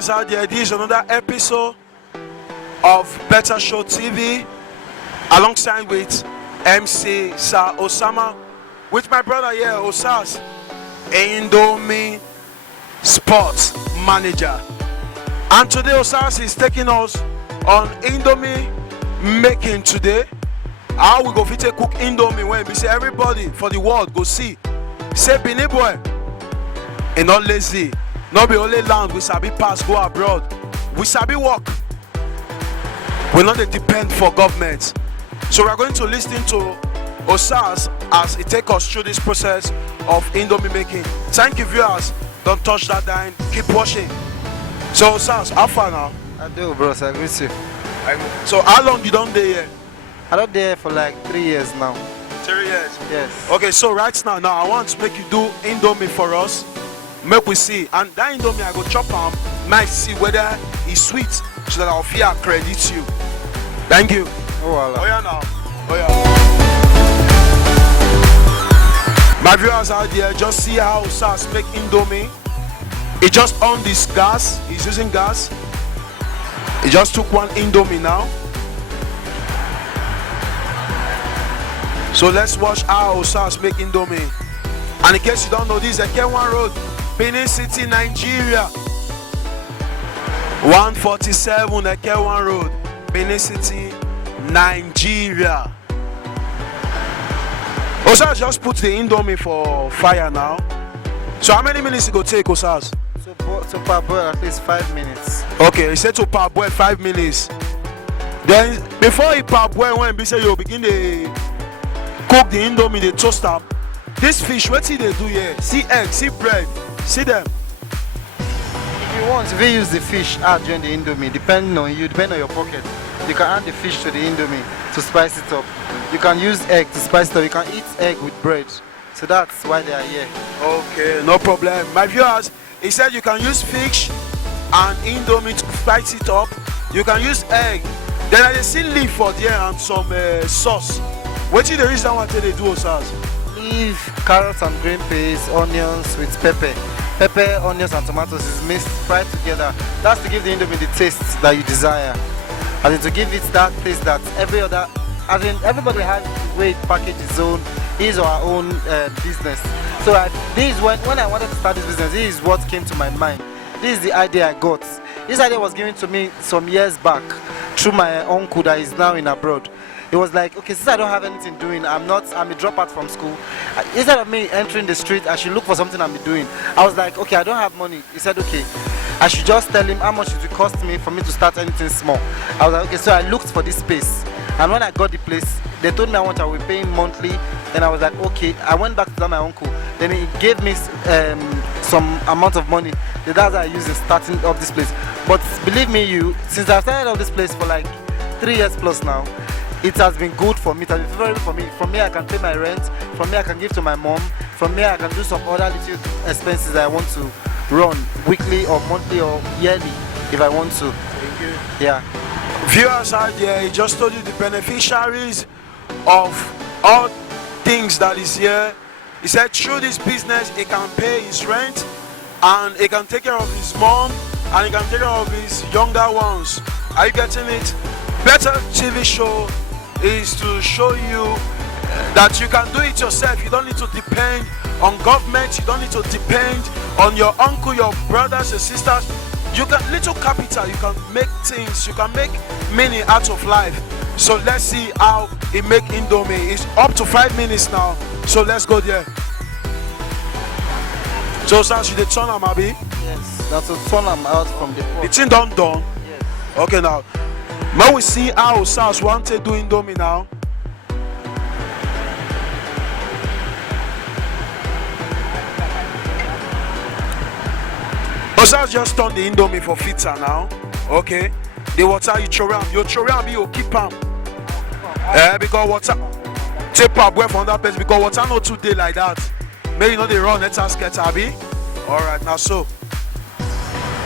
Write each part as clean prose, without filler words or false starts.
Viewers out there, this is another episode of Bettashow TV alongside with MC Sir Osama with my brother here, Osas, Indomie Sports Manager. And today Osas is taking us on Indomie making today. How we go fit to cook Indomie when we say everybody for the world go see. Say Bini boy, and not lazy. Not be only land, we sabi pass, go abroad. We sabi work. We not depend for government. So we are going to listen to Osas as he take us through this process of Indomie making. Thank you viewers. Don't touch that dime. Keep watching. So Osas, how far now? I do, bro. I miss you. So how long you done there here? I done there for like 3 years now. 3 years? Yes. Okay, so right now I want to make you do Indomie for us. Make we see, and that Indomie I go chop am, might see whether it's sweet, so that I'll feel credit you. Thank you. Oh, Allah. Oh yeah now. Oh yeah. My viewers out there, just see how Sars make Indomie. He just on this gas. He's using gas. He just took one Indomie now. So let's watch how Sars make Indomie. And in case you don't know, this is a K1 Road, Benin City, Nigeria. 147 K1 Road, Benin City, Nigeria. Osas just put the Indomie for fire now. So how many minutes it go take, Osas? So parboil at least 5 minutes. Okay, he said to parboil 5 minutes. Then before he parboil, when he say you begin to cook the Indomie, they toast up. This fish, what did they do here? See egg, see bread, see them. If you want, if you use the fish, add during the Indomie, depending on you, depending on your pocket. You can add the fish to the Indomie to spice it up. You can use egg to spice it up. You can eat egg with bread. So that's why they are here. Okay, no problem. My viewers, he said you can use fish and Indomie to spice it up. You can use egg. Then I see leaf for there and some sauce. What is the reason why they do, Osas? Leaf, carrots and green peas, onions with pepper. Pepper, onions and tomatoes is mixed, fried together. That's to give the Indomie the taste that you desire. And to give it that taste that everybody has the way it packages his or her own business. So this is when I wanted to start this business, this is what came to my mind. This is the idea I got. This idea was given to me some years back through my uncle that is now in abroad. It was like, okay, since I don't have anything doing, I'm a dropout from school. Instead of me entering the street, I should look for something I'm doing. I was like, okay, I don't have money. He said, okay, I should just tell him how much it will cost me for me to start anything small. I was like, okay, so I looked for this space. And when I got the place, they told me how much I would be paying monthly. Then I was like, okay, I went back to tell my uncle. Then he gave me some amount of money. That's what I used in starting up this place. But believe me, since I've started up this place for like 3 years plus now, it has been good for me. It has been favorable for me. From here I can pay my rent. From here I can give to my mom. From here I can do some other little expenses that I want to run weekly or monthly or yearly if I want to. Thank you. Yeah. Viewers out there, he just told you the beneficiaries of all things that is here. He said through this business he can pay his rent and he can take care of his mom and he can take care of his younger ones. Are you getting it? Better TV show is to show you that you can do it yourself. You don't need to depend on government. You don't need to depend on your uncle, your brothers, your sisters. You can little capital. You can make things. You can make money out of life. So let's see how he make Indomie. It's up to 5 minutes now. So let's go there. So Sars, you dey turn am abi? Yes. That's to turn them out from the pot. The thing done. Yes. Okay now. Now we see how Sars want to do Indomie now. Osas just turn the Indomie for filter now. Okay. The water you throw am, you keep am. Because water take away from that place because water not too day like that. Maybe you know they run let us get abi. Alright now so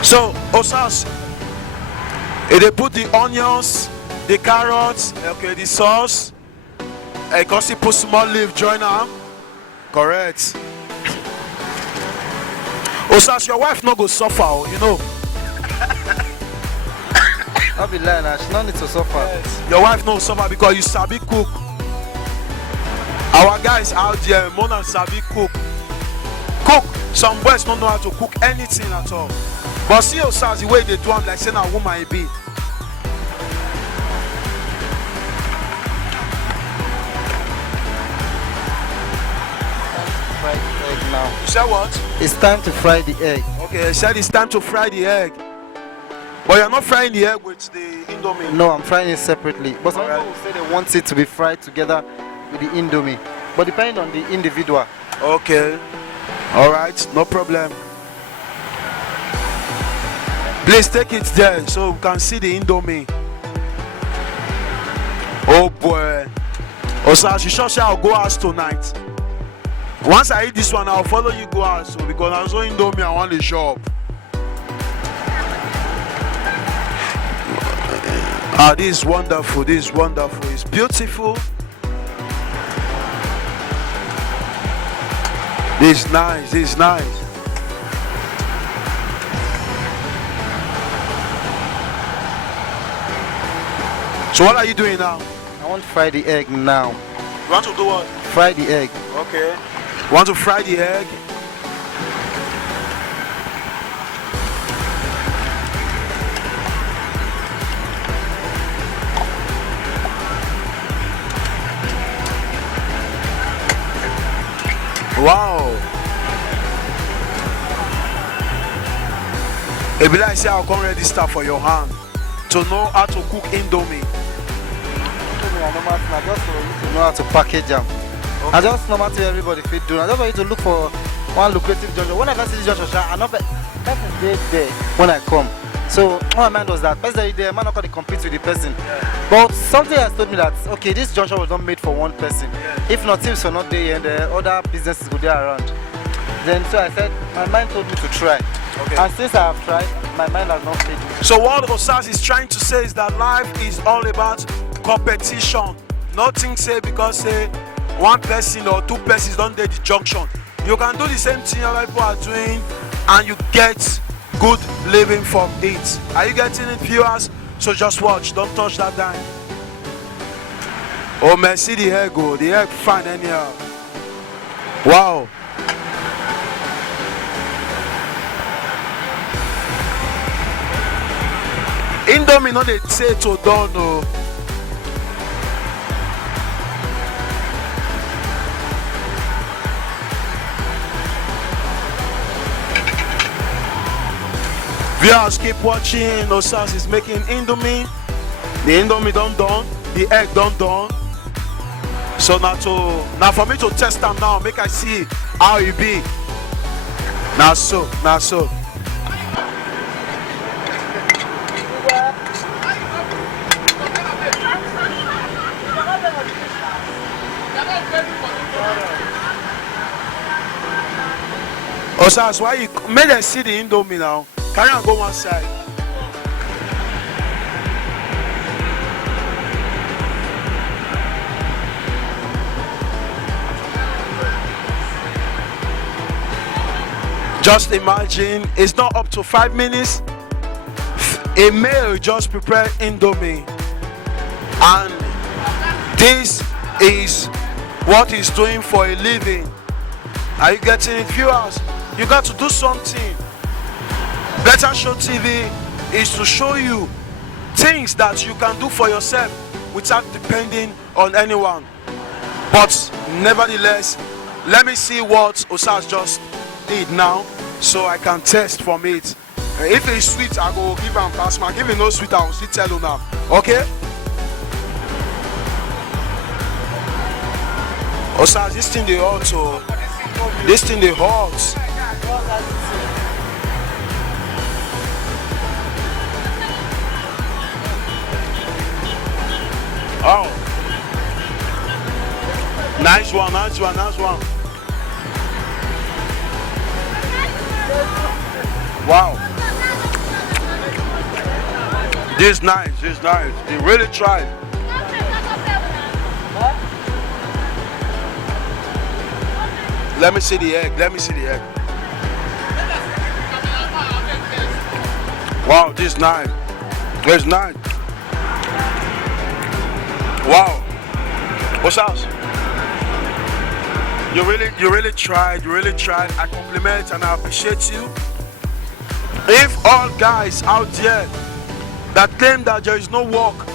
Osas, they put the onions, the carrots, okay, the sauce, because he put small leaf join them. Correct. Osas, your wife no go suffer, you know. Not be lying, nah. She no need to suffer. Yes. Your wife knows suffer because you sabi cook. Our guys out there, more than sabi cook. Cook. Some boys don't know how to cook anything at all. But see yourselves the way they do them, like saying a woman be. Fry the egg now. You said what? It's time to fry the egg. Okay, I said it's time to fry the egg. But you're not frying the egg with the Indomie. No, I'm frying it separately. But some Alright. people will say they want it to be fried together with the Indomie. But depending on the individual. Okay. Alright, no problem. Please take it there so we can see the Indomie. Oh boy. Osas, you sure say I'll go out tonight? Once I eat this one, I'll follow you go out so because I saw Indomie I want the shop. Ah, this is wonderful, this is wonderful, it's beautiful. This is nice, this is nice. So what are you doing now? I want to fry the egg now. You want to do what? Fry the egg. Okay. You want to fry the egg? Wow. It be like say I'll come ready stuff for your hand to know how to cook Indomie. I just for you to know how to package them. Okay. I just normal to everybody fit do. I just want you to look for one lucrative junction. When I can see this junction, I know person there when I come. So what my mind was that person there, man not gonna compete with the person. Yeah. But something has told me that okay, this junction was not made for one person. Yeah. If not teams are not there and the other businesses go there around. Then so I said my mind told me to try. Okay. And since I have tried, my mind has not failed me. So what Osas is trying to say is that life is all about competition. Nothing say because say one person or two persons don't do the junction. You can do the same thing other people are doing and you get good living from it. Are you getting it, viewers? So just watch, don't touch that dime. Oh man, see the egg go, the egg fine anyhow. Wow. Indomie no dey say to done o. Viewers, keep watching. Osas is making Indomie. The Indomie done, the egg done. So now for me to test them now, make I see how it be. Now so. Osas, why you make them see the Indomie now? Can you go one side? Just imagine, it's not up to 5 minutes. A male just prepared Indomie, and this is what he's doing for a living. Are you getting it, viewers? You got to do something. Bettashow TV is to show you things that you can do for yourself without depending on anyone. But nevertheless, let me see what Osas just did now so I can test from it. If it's sweet, I go give him pass. Give him no sweet, I will still tell you now. Okay? Osas, this thing they hot, so this thing they hot. Oh, nice one. Wow, this is nice. They really tried. Let me see the egg. Wow, this is nice. It's nice. Wow. Osas, you really tried. I compliment and I appreciate you. If all guys out there that claim that there is no work,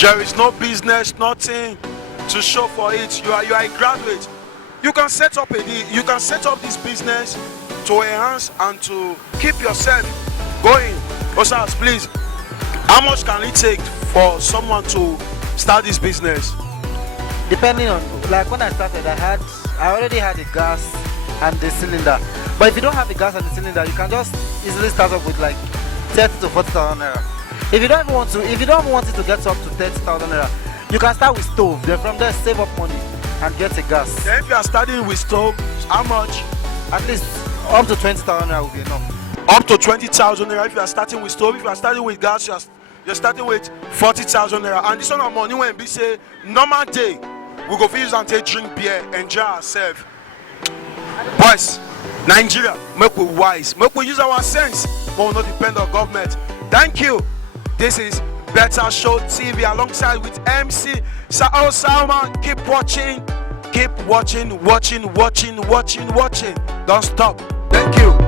there is no business, nothing to show for it, you are a graduate, you can set up this business to enhance and to keep yourself going. Osas, please, how much can it take for someone to start this business? Depending on, like when I started, I already had a gas and the cylinder. But if you don't have the gas and the cylinder, you can just easily start up with like 30 to 40,000 naira. If you don't want it to get up to 30,000 naira, you can start with stove. Then from there, save up money and get a gas. Then if you are starting with stove, how much? At least up to 20,000 naira will be enough. Up to 20,000 naira if you are starting with stove. If you are starting with gas, you're starting with 40,000 naira. And this one of money when we say normal day, we go use and take drink beer, enjoy ourselves. Boys, Nigeria, make we wise, make we use our sense, but we not depend on government. Thank you. This is Bettashow TV alongside with MC Sao Salman. Keep watching. Don't stop. Thank you.